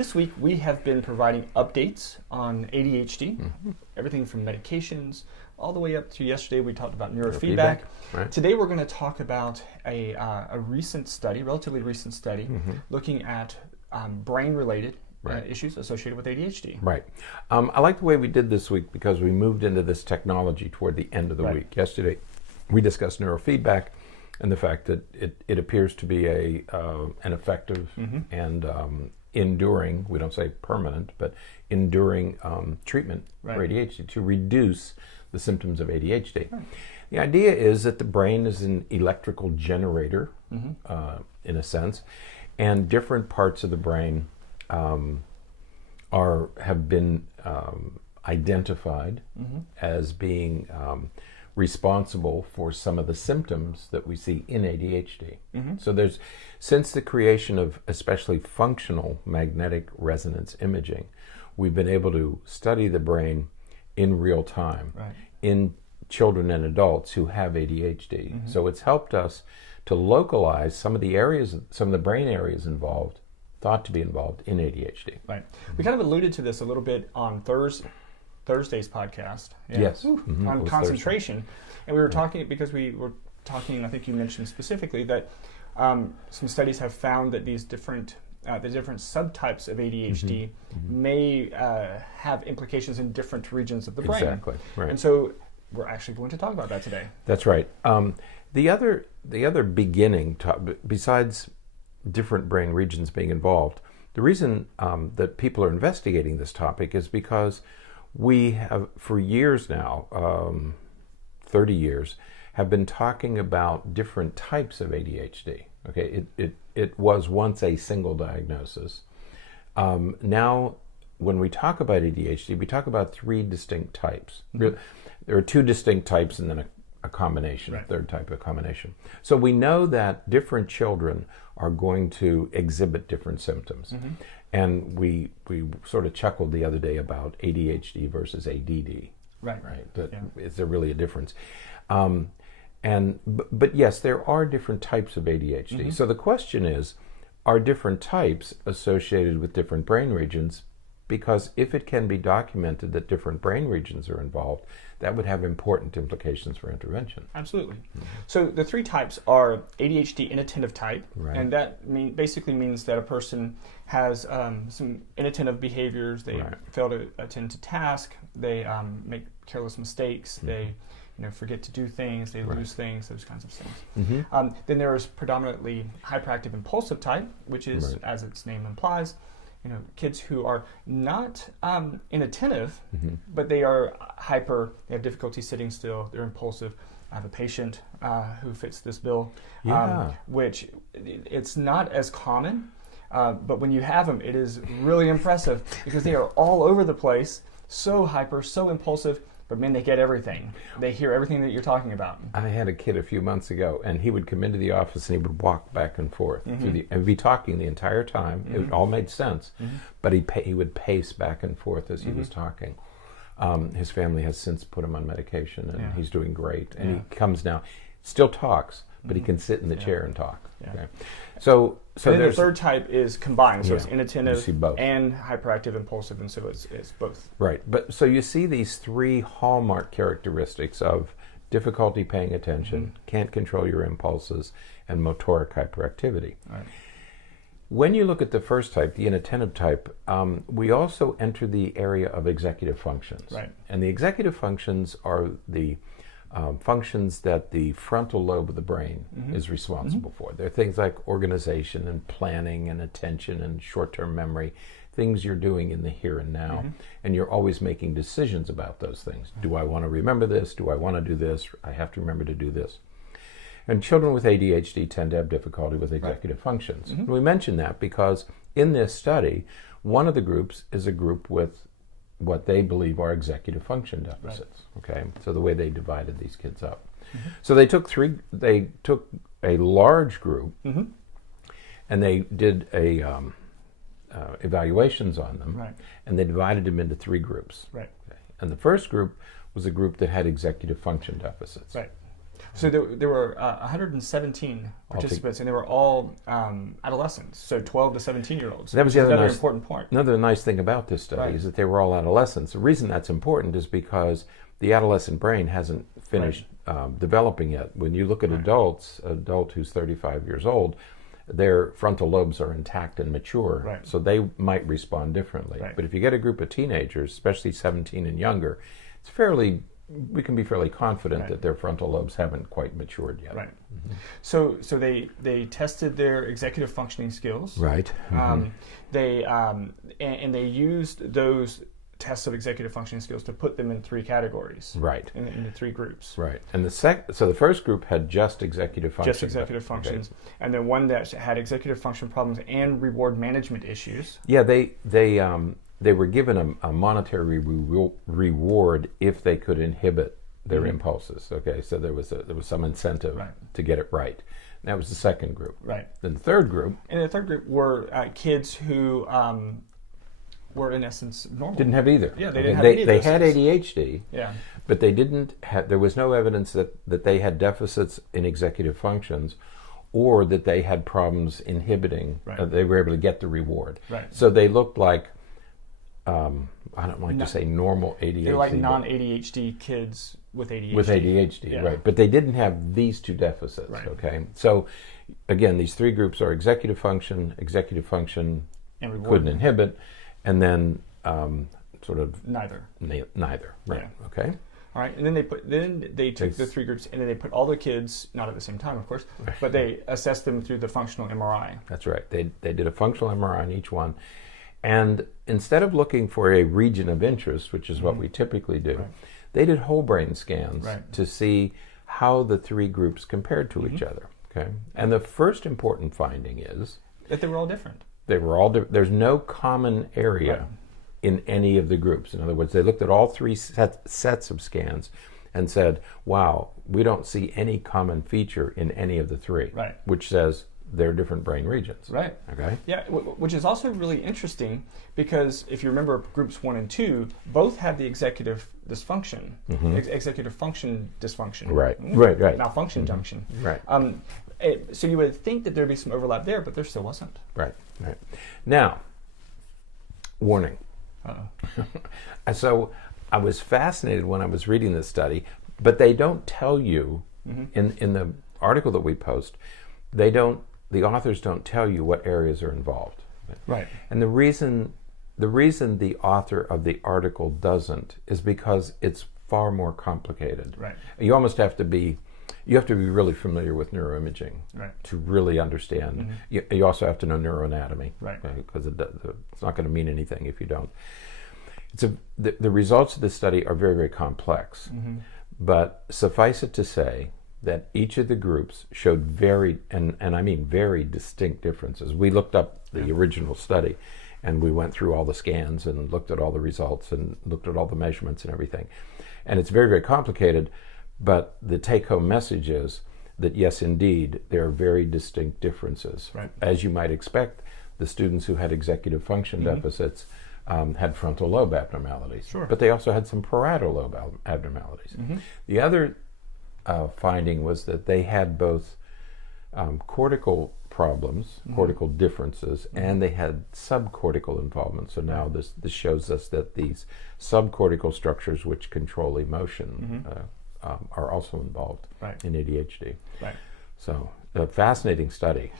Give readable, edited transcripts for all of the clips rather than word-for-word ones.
This week we have been providing updates on ADHD, everything from medications all the way up to yesterday we talked about neurofeedback. Right. Today we're going to talk about a recent study, relatively recent study, looking at brain-related issues associated with ADHD. Right. I like the way we did this week because we moved into this technology toward the end of the week. Yesterday we discussed neurofeedback and the fact that it appears to be an effective and enduring, we don't say permanent, but enduring treatment for ADHD to reduce the symptoms of ADHD. Right. The idea is that the brain is an electrical generator, in a sense, and different parts of the brain have been identified as being responsible for some of the symptoms that we see in ADHD. So since the creation of especially functional magnetic resonance imaging, we've been able to study the brain in real time in children and adults who have ADHD. So it's helped us to localize some of the brain areas thought to be involved in ADHD. Right. We kind of alluded to this a little bit on Thursday's podcast. Yes. On concentration. And we were talking, because we were talking, I think you mentioned specifically that some studies have found that these different the different subtypes of ADHD may have implications in different regions of the brain. Exactly. Right. And so we're actually going to talk about that today. That's right. The other beginning, besides different brain regions being involved, the reason that people are investigating this topic is because we have, for years now, 30 years, have been talking about different types of ADHD. Okay, it was once a single diagnosis. Now, when we talk about ADHD, we talk about three distinct types. There are two distinct types and then a combination, a third type of combination. So we know that different children are going to exhibit different symptoms. And we sort of chuckled the other day about ADHD versus ADD. Right. But is there really a difference? But yes, there are different types of ADHD. So the question is, are different types associated with different brain regions? Because if it can be documented that different brain regions are involved, that would have important implications for intervention. Absolutely. So the three types are ADHD inattentive type, and that basically means that a person has some inattentive behaviors. They fail to attend to task. They make careless mistakes. They forget to do things. They lose things. Those kinds of things. Then there is predominantly hyperactive impulsive type, which is, as its name implies, kids who are not inattentive, but they are hyper. They have difficulty sitting still. They're impulsive. I have a patient who fits this bill, which it's not as common, but when you have them, it is really impressive because they are all over the place, so hyper, so impulsive, but man, they get everything. They hear everything that you're talking about. I had a kid a few months ago, and he would come into the office and he would walk back and forth and be talking the entire time. It all made sense, but he would pace back and forth as he was talking. His family has since put him on medication, and he's doing great. And he comes now, still talks, but he can sit in the chair and talk. Okay. So then the third type is combined, so it's You inattentive see both. and hyperactive impulsive, and so it's both. Right, but so you see these three hallmark characteristics of difficulty paying attention, can't control your impulses, and motoric hyperactivity. Right. When you look at the first type, the inattentive type, we also enter the area of executive functions. Right. And the executive functions are the functions that the frontal lobe of the brain is responsible for. They're things like organization and planning and attention and short-term memory, things you're doing in the here and now, and you're always making decisions about those things. Do I want to remember this? Do I want to do this? I have to remember to do this. And children with ADHD tend to have difficulty with executive functions. And we mention that because in this study, one of the groups is a group with what they believe are executive function deficits. Okay, so the way they divided these kids up. So they took a large group, and they did evaluations on them, and they divided them into three groups. Right. Okay. And the first group was a group that had executive function deficits. Right. So there were 117 participants, and they were all adolescents, so 12 to 17-year-olds. That was the other important point. Another nice thing about this study is that they were all adolescents. The reason that's important is because the adolescent brain hasn't finished developing yet. When you look at adults, an adult who's 35 years old, their frontal lobes are intact and mature, so they might respond differently. But if you get a group of teenagers, especially 17 and younger, we can be fairly confident that their frontal lobes haven't quite matured yet. So they tested their executive functioning skills. They used those tests of executive functioning skills to put them in 3 categories. In 3 groups. And so the first group had just executive function. Just executive functions. And then one that had executive function problems and reward management issues. Yeah, they were given a monetary reward if they could inhibit their impulses. Okay, so there was some incentive to get it right. And that was the second group. Then the third group. And the third group were kids who were in essence normal. Didn't have either. Yeah, they didn't have any of those They had things. ADHD. Yeah. But they didn't have. There was no evidence that they had deficits in executive functions, or that they had problems inhibiting. They were able to get the reward. So they looked like. I don't like to say normal ADHD. They're like non-ADHD kids with ADHD. With ADHD, But they didn't have these 2 deficits, okay? So, again, these 3 groups are executive function and couldn't inhibit, and then sort of... Neither, okay? All right, and then they took the 3 groups, and then they put all the kids, not at the same time, of course, but they assessed them through the functional MRI. That's right. They did a functional MRI on each one. And instead of looking for a region of interest, which is what we typically do, they did whole brain scans to see how the 3 groups compared to each other. Okay, and the first important finding is that they were all different. They were all there's no common area in any of the groups. In other words, they looked at all 3 sets of scans and said, "Wow, we don't see any common feature in any of the 3," which says they're different brain regions. Okay. Yeah, which is also really interesting because if you remember groups 1 and 2, both had the executive dysfunction, executive function dysfunction. Malfunction junction. So you would think that there'd be some overlap there, but there still wasn't. Now, warning. So I was fascinated when I was reading this study, but they don't tell you in the article that we post, the authors don't tell you what areas are involved. And the reason the author of the article doesn't is because it's far more complicated. You almost have to be really familiar with neuroimaging to really understand. You also have to know neuroanatomy, because it's not going to mean anything if you don't. The results of this study are very, very complex, but suffice it to say that each of the groups showed very distinct differences. We looked up the original study, and we went through all the scans and looked at all the results and looked at all the measurements and everything. And it's very, very complicated, but the take-home message is that yes, indeed, there are very distinct differences. As you might expect, the students who had executive function deficits had frontal lobe abnormalities, but they also had some parietal lobe abnormalities. The other finding was that they had both cortical problems, cortical differences, and they had subcortical involvement. So now this shows us that these subcortical structures which control emotion are also involved in ADHD. So a fascinating study,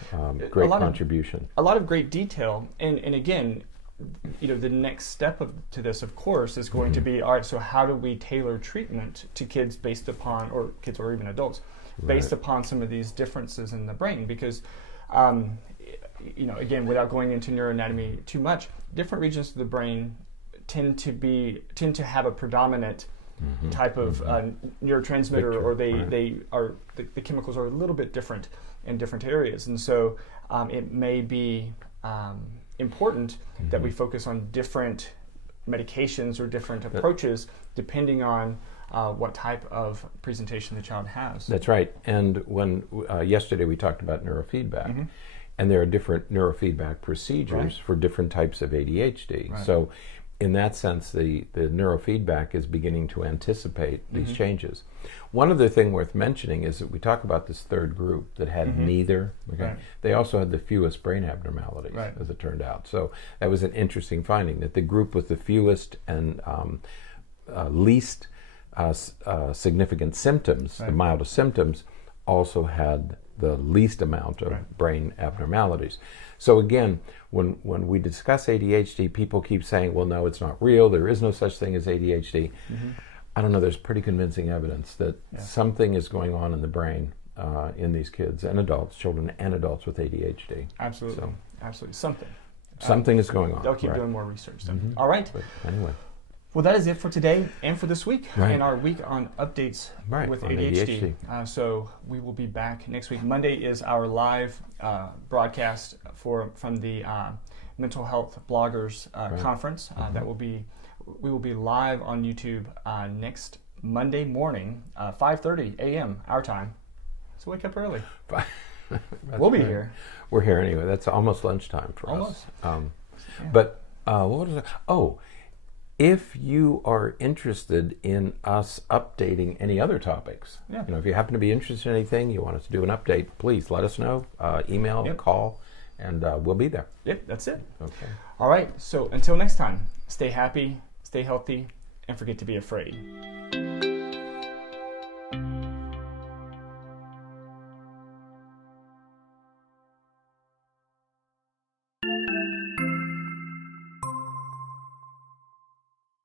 great contribution. A lot of great detail, and again, the next step to this, of course, is going to be, all right, so how do we tailor treatment to kids based upon, or kids or even adults, based upon some of these differences in the brain? Because, again, without going into neuroanatomy too much, different regions of the brain tend to have a predominant type of neurotransmitter, or the chemicals are a little bit different in different areas, and so it may be important that we focus on different medications or different approaches depending on what type of presentation the child has. That's right. And when yesterday we talked about neurofeedback, and there are different neurofeedback procedures for different types of ADHD. So in that sense, the neurofeedback is beginning to anticipate these changes. One other thing worth mentioning is that we talk about this third group that had neither. Okay? Right. They also had the fewest brain abnormalities, as it turned out. So that was an interesting finding, that the group with the fewest and least significant symptoms, the mildest symptoms, also had the least amount of brain abnormalities. So again, when we discuss ADHD, people keep saying, well, no, it's not real. There is no such thing as ADHD. I don't know. There's pretty convincing evidence that something is going on in the brain in these kids and adults, children and adults with ADHD. Absolutely. So, absolutely. Something is going on. They'll keep doing more research then. All right. But anyway. Well, that is it for today and for this week in our week on updates with ADHD. So we will be back next week. Monday is our live broadcast from the Mental Health Bloggers Conference. We will be live on YouTube next Monday morning, 5:30 a.m. our time. So wake up early. We'll be here. We're here anyway. That's almost lunchtime for us. But what was it? Oh. If you are interested in us updating any other topics, if you happen to be interested in anything, you want us to do an update, please let us know, email, call, and we'll be there. Yep, that's it. Okay. All right, so until next time, stay happy, stay healthy, and forget to be afraid.